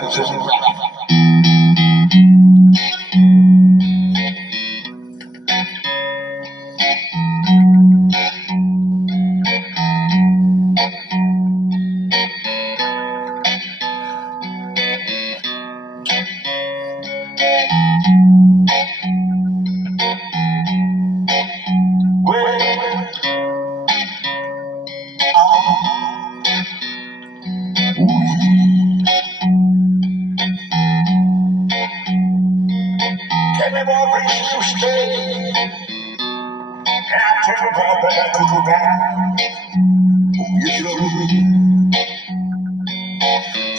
Tell me what reason you stay, and I tell you what better to go down. Oh, yes, Lord.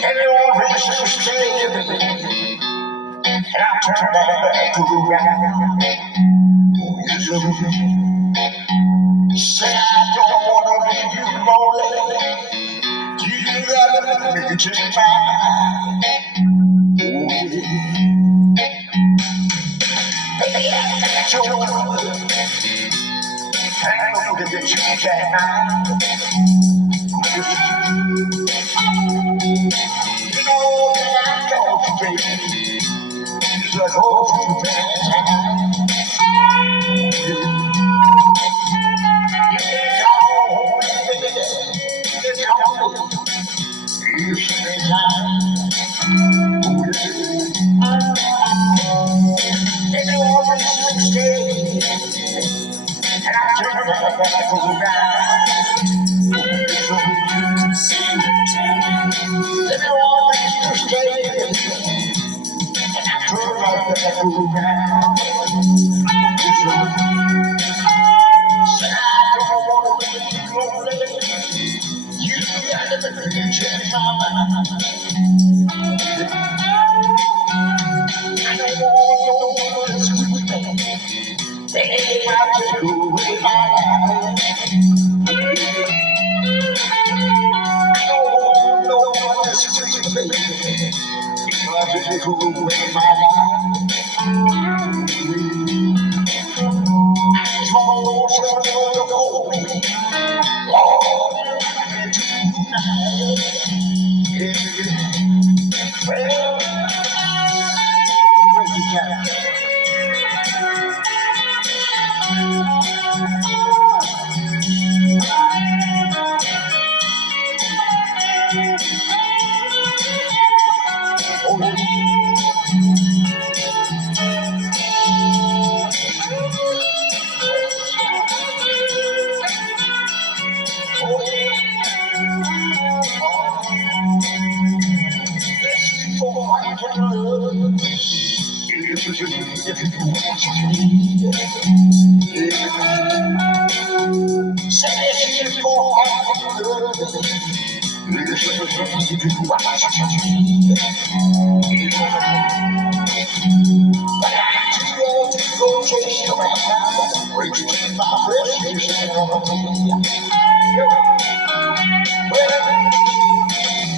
Tell me what reason you stay, and I tell you what better to go down. Oh, yes, Lord. Say I don't wanna leave you lonely. You gotta make me change my mind. Oh, yeah. Baby, I got your word. I know that you can mind. You know that I told you, baby. It's like, oh, you bad time. It's all, baby. It's all. You spend time. And you always stay. And I turn back and go down. And you always stay. Turn right back around. Said I don't want to be lonely. You gotta make me change my mind. I don't want no one else with me. They ain't got to do with my life. I don't want no one else with me. I just go with my life. I just want someone to hold me. Oh, tonight. Yeah. Well, break it down.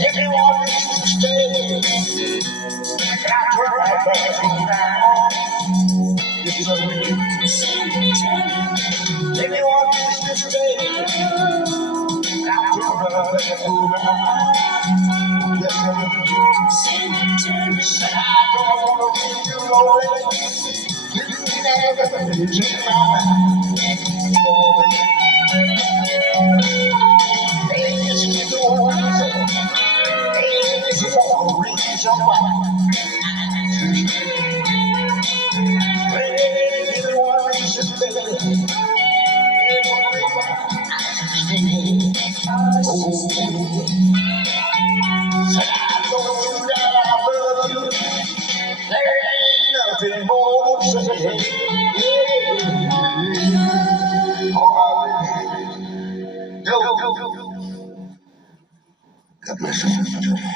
Everyone needs to stay. After I pass you now, it's a real sin. Anyone needs to stay. After I pass you now, it's a real sin. I don't want to leave you lonely. You never change my mind. Hey, it's the one. Hey, it's the reason why. Oh,